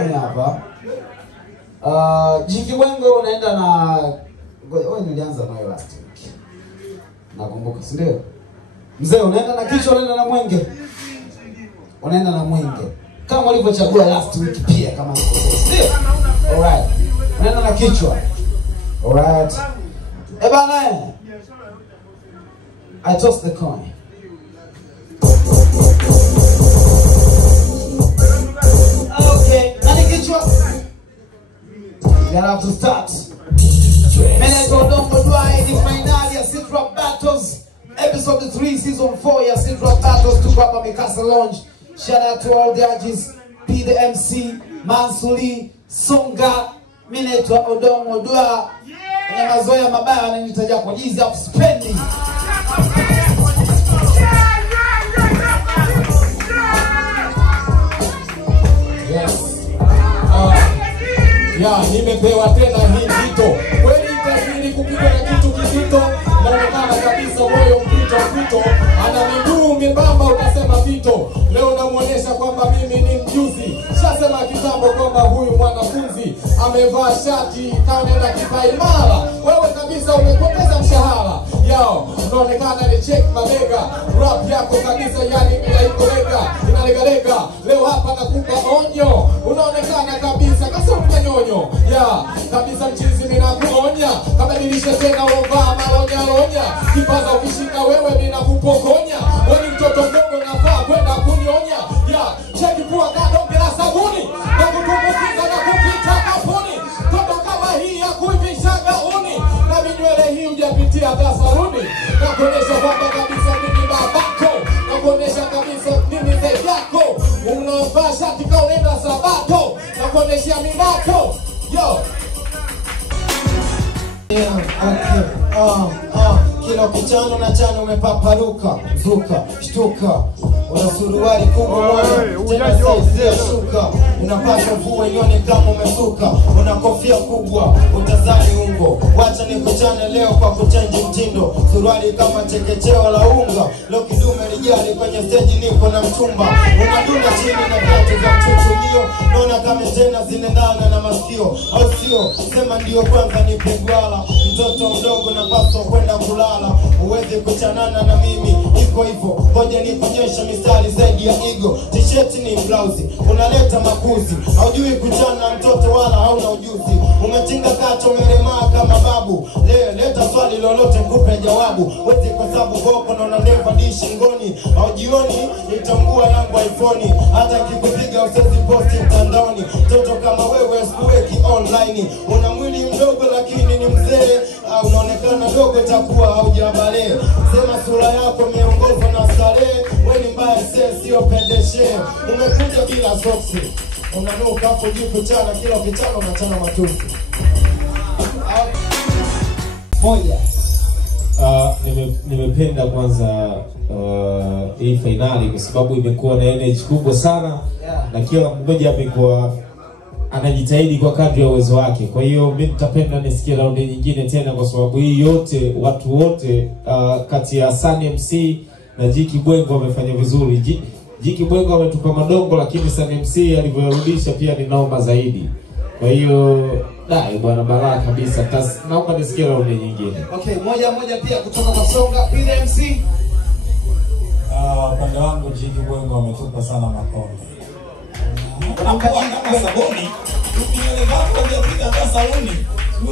coin hapa. Jiki Bwengo unaenda na wewe nilianza nayo last week. Nakumbuka, si ndio? Mzee unaenda na kichwa, unaenda na mwenge. Unaenda na mwenge. Kama ulivyochagua last week pia kama ndio. Alright. Unaenda na kichwa. Alright. Bana. I toss the coin. Okay, nani kichwa? Then I have to start. Meneto Odongo Dwai ni finali ya City Rap Battles episode 3 season 4 ya City Rap Battles. Tuko hapa Mikasa Lounge. Shout out to all judges, P the MC, Mansuri, Songa, Meneto Odongo Dwai. Kwenye mazoea mabaya ananitaja kwa jizi hapo spending. Nimepewa tena hii vito. Kweli itabidi kupiga na kitu kizito. Naonekana kabisa moyo mpito. Ana miguu membamba ukasema vito. Leo namuonyesha kwamba mimi ni mjuzi. Shasema kitambo kwamba huyu mwanafunzi amevaa shati kaenda kipaimara. Wewe kabisa umepoteza mshahara. Yao, unaonekana ni check mabega. Rap yako kabisa yani inalega. Leo hapa nakupa onyo. Unaonekana kabisa kasa nyonyo. Kabisa mchizi ninakuonya. Kabadilisha tena ulovaa maonya. Kipaza ukishika wewe ninakupokonya. Wewe mtoto mdogo nafaa kwenda kunyonya. Cheki pua kadonge la sabuni. Na kutumbukiza na kupita kapuni. Toto kama hii ya kuivisha gauni. Na minywele hii hujapitia hata saluni. Na kuonesha kwamba kabisa mimi babako. Na kuonesha kabisa mimi zaidi yako. Unavaa shati ka unaenda sabato. Na kuonesha mimako. Kila kichano na chano umepaparuka, zuka, shtuka. Una suruali kubwa moyo, tena size ya shuka. Unapaswa mvua ione kama umesuka. Una kofia kubwa, utazani ungo. Wacha nikuchane leo kwa kuchange mtindo. Suruali kama chekecheo la unga. Leo kidume lijali kwenye stage niko na mchumba. Unadunda chini na viatu vya mchuchumio. Naona kama tena zinaendana na masikio. Au sio, sema ndio kwanza nipe gwala. Mtoto mdogo napaswa kwenda kulala. Uweze kuchanana na mimi, iko hivyo. Ngoja nikuonyeshe mistari zaidi ya ego. T-shirt ni blouse, unaleta makuzi. Haujui kuchana mtoto wala hauna ujuzi. Umetinga kacho umeremaa kama babu. Leta swali lolote kupe jawabu. Wezi kwa sababu boko na unaneva di shingoni. Haujioni itangua yangu iPhone. Hata kikupiga usezi posti mtandaoni. Toto kama wewe sikuweki online. Una mwili mdogo lakini ni mzee. Unaonekana dogo takuwa haujabale. Sema sura yako imeongozwa na starehe. Wewe ni mbaya sio pendeshe. Umekuja bila soksi. Unanuka hapo juu kuchana kila ukichana unachana matusi. Moja. Nimependa kwanza hii finali kwa sababu imekuwa na energy kubwa sana. Na kila mmoja amekuwa anajitahidi kwa kadri ya uwezo wake. Kwa hiyo mimi nitapenda nisikie raundi nyingine tena kwa sababu hii yote watu wote kati ya Sun MC na Jiki Bwengo wamefanya vizuri. Jiki Bwengo ametupa madongo lakini Sun MC alivyorudisha pia ni naoma zaidi. Kwa hiyo dai bwana baraka kabisa. Naomba nisikie raundi nyingine. Okay, moja pia kutoka kwa Songa P the MC. Pande wangu Jiki Bwengo ametupa sana makombe. Unakuwa kama sabuni, ukiele vako vya pika kama saluni,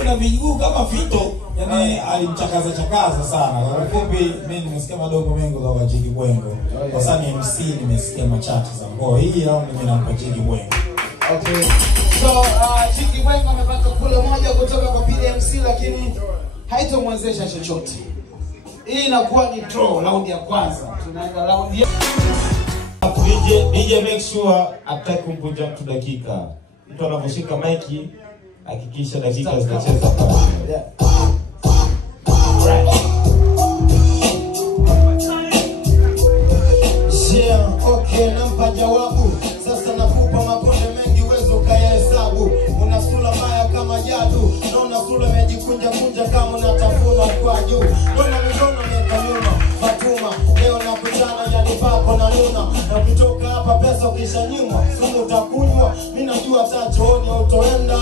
una miguu kama fito, yani alimchakaza sana. Kwa kifupi mimi nimesikia madogo mengi kwa Jiki Bwengo. Kwa sababu ni MC nimesikia machache za ngoo. Hii round mimi nampa Jiki Bwengo. Okay. So Jiki Bwengo amepata kula moja kutoka kwa PDMC lakini haitomwezesha chochote. Hii inakuwa ni draw round ya kwanza. Tunaenda round ya DJ make sure ataki kumpunja mtu dakika. Mtu anaposhika maiki hakikisha dakika zinacheza pale. Okay, nampa jawabu. Sasa nakupa makonde mengi uwezo kayahesabu. Una sura mbaya kama jadu. Naona sura imejikunja kama unatafuna kwa juu. Naona mikono miaka nyuma. Fatuma, leo nakutana yani papo na luna. Na kutoka hapa hapa pesa ukishanyimwa sumu utakunywa. Mimi najua tachooni utoenda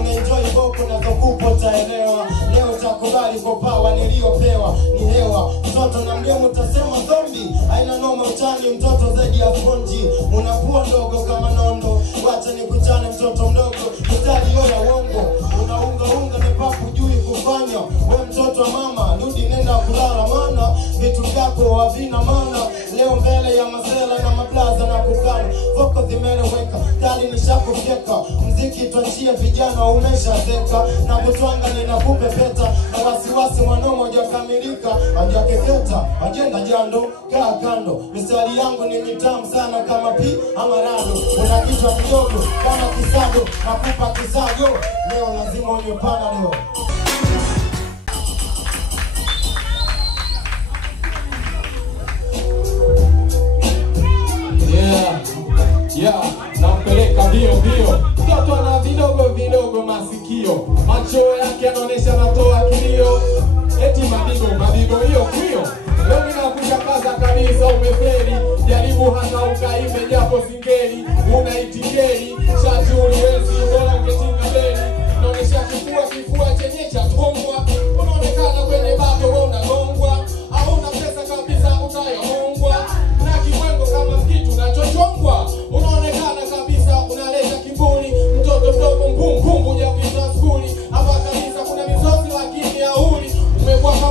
unaenjoy boko na kukupo taelewa. Leo utakubali kwa power niliyopewa ni hewa. Mtoto na mdemu utasema zombie haina noma utani. Mtoto zaidi ya sponji unapua ndogo kama nondo. Wacha nikuchane mtoto mdogo mstari ya uongo. Unaunga ni papu jui kufanya. We mtoto wa mama rudi nenda kulala maana vitu vyako havina maana. Leo mbele ya masela na maplaza na kukana voko zimeleweka kali nishakufyeka. Mziki tuachie vijana umeshazeka na kutwanga ninakupepeta. Na wasiwasi mwanoma hujakamilika hajakeketa ajenda jando kaa kando. Mistari yangu ni mitamu sana kama pi ama rado. Una kichwa kidogo kama kisago nakupa kisago. Leo lazima unywe pana leo. Yeah, nampeleka mbio. Mtoto ana vidogo masikio. Macho yake yanaonesha natoa kilio. Eti mabigo hiyo kwio. Leo ninakushakaza kabisa umefeli. Jaribu hata ukaime japo singeli. Unaitikeli, shati uliwezi, bora ungetinga beli. Naonesha kifua chenye cha tongwa. Unaonekana kwenye bato wewe unagongwa. Hauna pesa kabisa utayahongwa. Na kibwengo kama kitu unachochongwa. Unaonekana kabisa unaleta kiburi. Mtoto mdogo mpumbu hujapita skuli. Hapa kabisa kuna mizozi lakini hauli. Umebwaka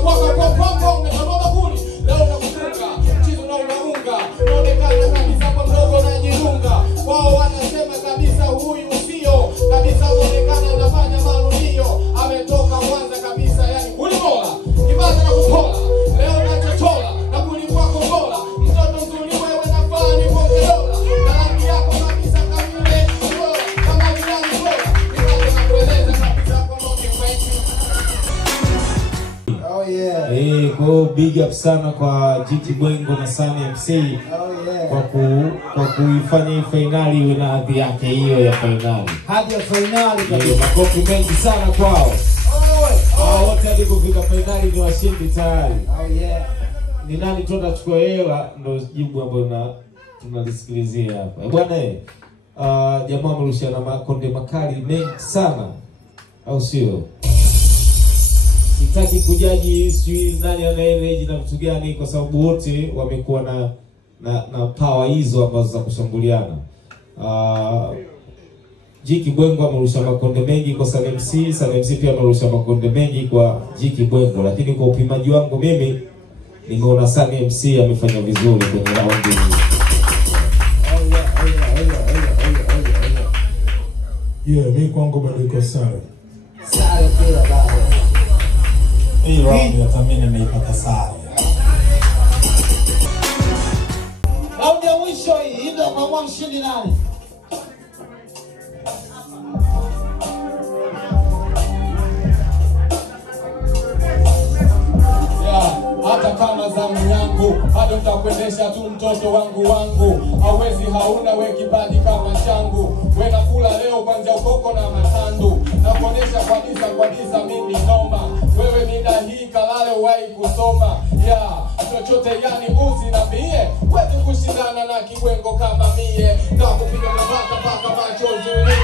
umetoboa bakuli. Leo nakufunga chizu na unaunga. Unaonekana kabisa kwa mdogo na jirunga. Wao wanasema kabisa huyu sio kabisa. Unaonekana anafanya marudio. Ametoka Mwanza kabisa yani ulibola kibata na kupola. Leo nachotola na kulipwa kobola. Mtoto mzuri wewe nafaa ni pokedola. Na rangi yako kabisa kamile bora kama jirani bora. Kibata na kueleza kabisa kwa moke kwetu. Oh yeah. Kwa big up sana kwa Jiki Bwengo na Sunny MC. Oh yeah. Kwa kuifanya hii finali iwe na hadhi yake hiyo ya finali. Hadi ya finali kabisa. Makofi mengi sana kwao. Wote hadi kufika finali ni washindi tayari. Oh yeah. Ni nani tunachukua hela ndo jibu ambalo tunalisikilizia hapa. Bwana jamaa amerusha na makonde makali mengi sana. Au sio? Sitaki kujaji sijui nani ana energy na mtu gani kwa sababu wote wamekuwa na power hizo ambazo za kushambuliana. Jiki Bwengo amerusha makonde mengi kwa Sunny MC pia amerusha makonde mengi kwa Jiki Bwengo, lakini kwa upimaji wangu mimi nimeona Sunny MC amefanya vizuri kwenye raundi hii. Mimi kwangu bado iko sare. Sare pia bado. Hii raundi watamini nimeipata sare. Raundi ya mwisho hii ndio kwa mshindi nani? Hata kama zamu yangu bado nitakuendesha tu mtoto wangu. Hawezi hauna we kipaji kama changu. We nakula leo kwanza ukoko na matandu. Na kuonesha kabisa mimi noma. Wewe mida hii kalale uwai kusoma. Chochote yani uzi na mie. Wezi kushindana na Kibwengo kama mie. Na kupiga mabaka paka macho zulie.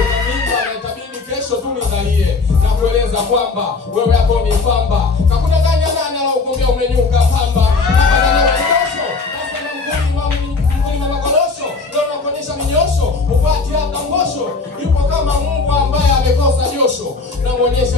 Una mimba na itabidi kesho tu nizalie. Na kueleza kwamba wewe hapo ni pamba. Kakuna ganya nani alokuambia umenyuka pamba. Kama na mkosho, nasema mkulima makorosho. Leo nakuonyesha minyosho, upati hata ngosho. Yupo kama mbwa ambaye amekosa josho. Namuonyesha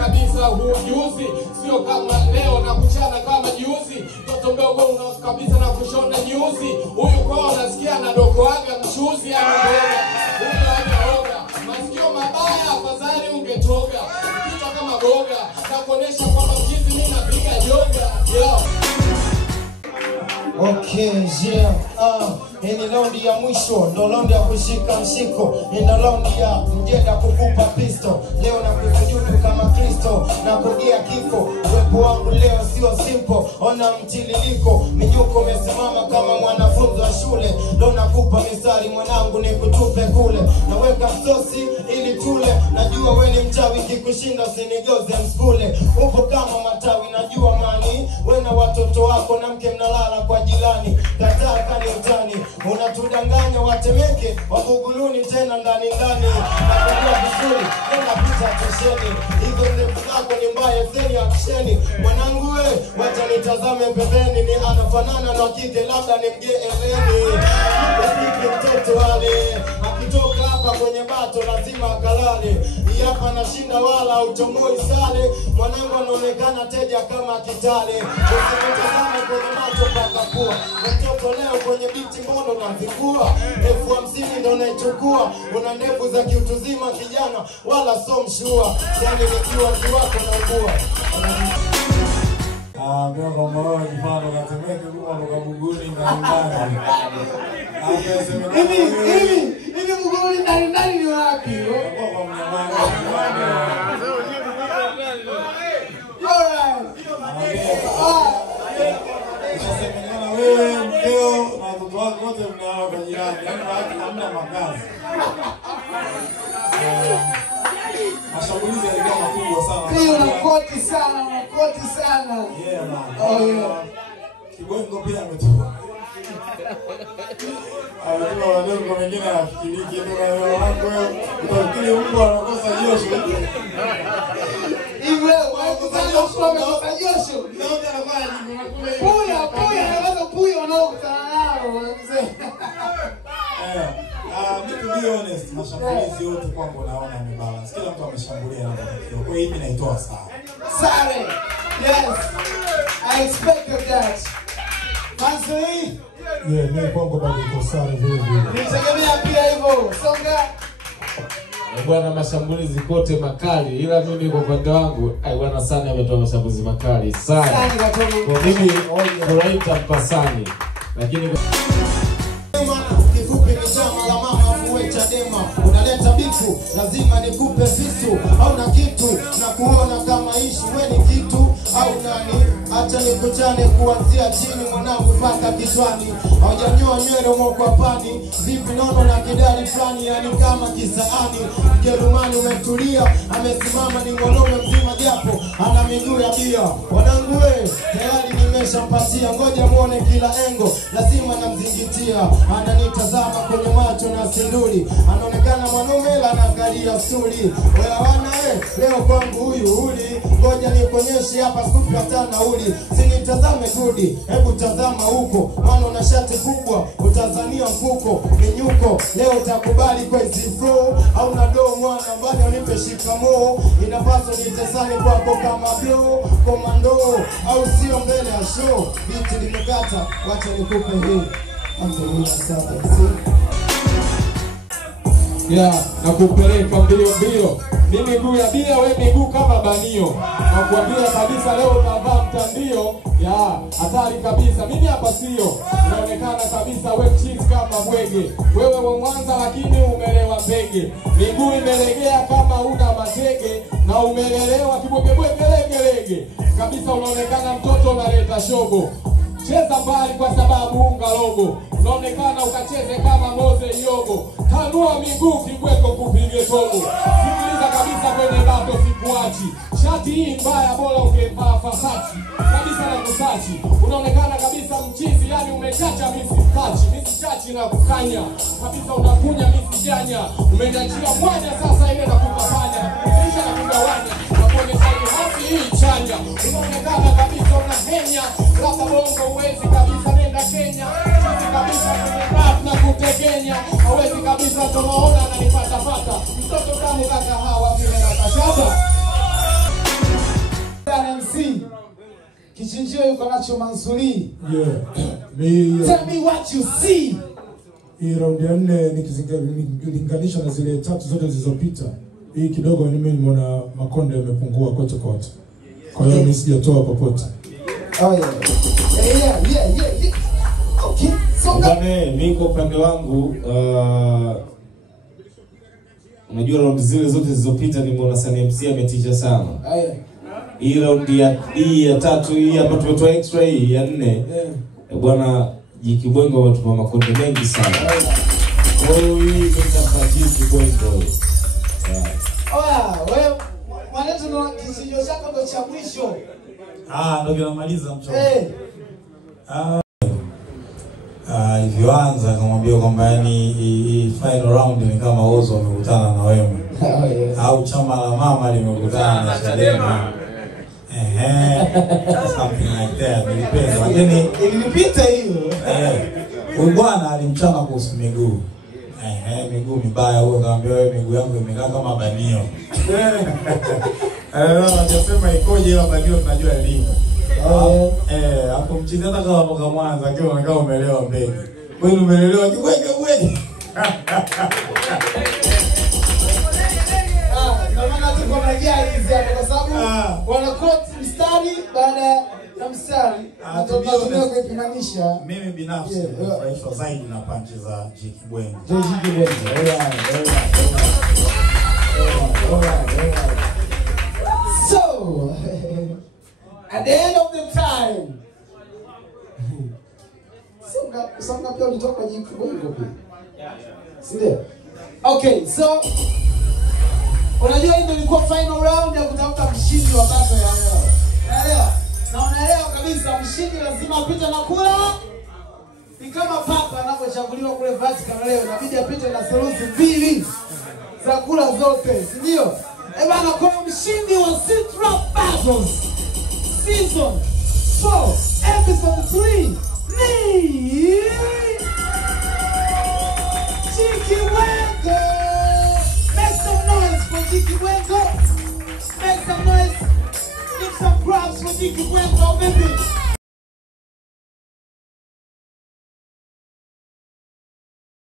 kabisa huu juzi. Sio kama leo na kuchana kama juzi. Mtoto mdogo una kabisa na kushona juzi. Huyu kwao nasikia na dokoaga mchuzi anaoga. Huyu anaoga. Masikio mabaya afadhali ungetoga. Kichwa kama boga. Na kuonesha kwamba mchizi mimi napiga yoga. Okay, yeah. Hii ni raundi ya mwisho, ndo raundi ya kushika mshiko. Hii ndo raundi ya mjeda kukupa pisto. Leo na kusujudu kama Kristo na kugea kifo. Uwepo wangu leo sio simple, ona mtililiko. Mijuko mesimama kama mwanafunzi wa shule. Leo nakupa mistari mwanangu ni kutupe kule. Naweka msosi ili tule. Najua we ni mchawi kikushinda usinigoze mskule. Upo kama matawi najua mani. We na watoto wako na mke mnalala kwa jirani. Kataa kani utani. unatudanganya watemeke wabuguluni tena ndani ndani nakujua vizuri unapita tusheni hizo ndefu zako ni mbaya seni akisheni mwanangu we wacha nitazame pembeni ni anafanana na kike labda ni mge eleni usiki mtoto wale akitoka hapa kwenye bato lazima akalale hapa nashinda wala utongoi sale mwanangu anaonekana teja kama kitale usinitazame kwenye macho mpaka pua mtoto leo kwenye biti mbono unazikua 50,000 ndo unaichukua una ndevu za kiutuzima kijana wala so mshua yani nikiwa mtu wako naugua Kwa moro mfano katemeke kwa Buguruni ndani. Hivi Buguruni ndani ni wapi? Kwa mnyamani. Unasemekana wewe mkeo na watoto wako wote mnao kwa jirani. Yaani hamna makazi. Mashambulizi yalikuwa makubwa sana. Pia unakoti sana. Yeah man. Oh yeah. Kibwengo pia ametoka. Anajua wadogo wengine anafikiriki ndio wangu wewe. Utafikiri mbwa anakosa josho. Hivyo wakutana kwa josho. Naona anafanya kule. Puya wanaokutana nao mzee. To be honest, mashambulizi yote kwangu naona ni balance. Kila mtu ameshambulia na matokeo. Kwa hiyo mimi naitoa sawa. Sare. Yes. I expected that. Manzi. Yeah, mimi kwangu bado iko sare vile vile. Nitegemea pia hivyo. Songa. Bwana mashambulizi kote makali ila mimi kwa upande wangu bwana sana ametoa mashambulizi makali sana. Kwa mimi furaita mpasani. Lakini kifupi ni chama la mama fuwe Chadema unaleta bifu lazima nikupe visu au na kitu na kuona kama ishi wewe ni kitu au nani acha nikuchane kuanzia chini mwanangu paka kichwani haujanyoa nywele moko pani vipi nono na kidali fulani yani kama kisaani Jerumani umetulia amesimama ni mwanaume mzima japo ana miguu ya bia wanangu we tayari nimeshampatia ngoja muone kila engo lazima namzingitia ananitazama kwenye macho na sinduli anaonekana mwanaume la anagalia suli wewe wana leo kwangu huyu huli ngoja nikuonyeshe hapa skupi tana uli sinitazame kudi hebu tazama huko maana una shati kubwa utazania mfuko minyuko leo utakubali kwa hizi flow au na do mwana bado unipe shikamo inapaswa nitesane kwako kama blow komando au sio mbele ya show biti limekata wacha nikupe hii na kupeleka mbio. Mimi miguu ya bia, wewe miguu kama banio. Na kuambia kabisa leo utavaa mtandio. Hatari kabisa. Mimi hapa sio. Unaonekana kabisa wewe cheese kama bwege. Wewe wa Mwanza lakini umelewa pege. Miguu imelegea kama una matege na umelelewa kibwege lege. Kabisa unaonekana mtoto unaleta shogo. Cheza mbali kwa sababu unga logo. Unaonekana ukacheze kama Moze Yogo. Tanua miguu kibweko kupige togo. Sikiliza kabisa kwenye bato sikuachi. Shati hii mbaya bora ungevaa Versace. Kabisa na kusachi. Unaonekana kabisa mchizi yani umechacha misi chachi na kukanya. Kabisa unakunya misi janya. Umeniachia mwanya sasa ile na kukapanya. Kisha na kugawanya. Nakuonyesha ni hapi hii chanya. Unaonekana kabisa unahenya. Labda bongo uwezi kabisa nenda Kenya. Chizi kabisa kwenye rap na kutekenya. Hawezi kabisa tunaona na nipata. Mtoto kama kahawa vile na kashata. MC kichinjio yuko nacho Mansuri. Yeah. Tell me what you see. Hii round ya 4 nikilinganisha na zile 3 zote zilizopita. Hii kidogo nimeona makonde yamepungua kote. Kwa hiyo mimi sijatoa popote. Oh yeah. Okay. So mimi kwa upande wangu unajua round zile zote zilizopita nimeona Sunny MC ametisha sana. Hii round ya 3 hii hapa tumetoa extra hii ya 4. Bwana Jiki Bwengo ametupa makonde mengi sana. Kwa hiyo hii ndio Jiki Bwengo. wewe mwanetu ndo kisijio chako ndo cha mwisho. Ndio kinamaliza mchoro. Hivyoanza akamwambia kwamba yani final round ni kama Ozo wamekutana na Wema. Au chama la mama limekutana na Chadema. Something like that. Nilipenda lakini Ilipita hiyo. Huyu bwana alimchana kuhusu miguu. Miguu mibaya huyo, akamwambia wewe miguu yangu imekaa kama banio. Anasema ikoje ile banio tunajua lini. Hapo mchini hata kama mboga Mwanza akiwa anakaa umelewa mbele. Wewe umelelewa kiweke uweke. Ndio maana tuko na jari hizi hapa kwa sababu wana quote mstari baada ya mstari. Tunataka kuipimanisha. Mimi binafsi nimefurahishwa zaidi na panchi za Jiki Bwengo. Jiki Bwengo. So, at the end of the time, Sanga pia ulitoka Jiki Bwengo pia. Sindio? Okay, so unajua hii ndio ilikuwa final round ya kutafuta mshindi wa battle ya leo. Unaelewa? Na unaelewa kabisa mshindi lazima apite na kula. Ni kama papa anapochaguliwa kule Vatican leo, inabidi apite na theluthi 2 za kula zote, si ndio? Bana, kwa mshindi wa City Rap Battles Season 4 Episode 3 ni Jiki Bwengo. Make some noise for Jiki Bwengo. Make some noise. Give some props for Jiki Bwengo, baby.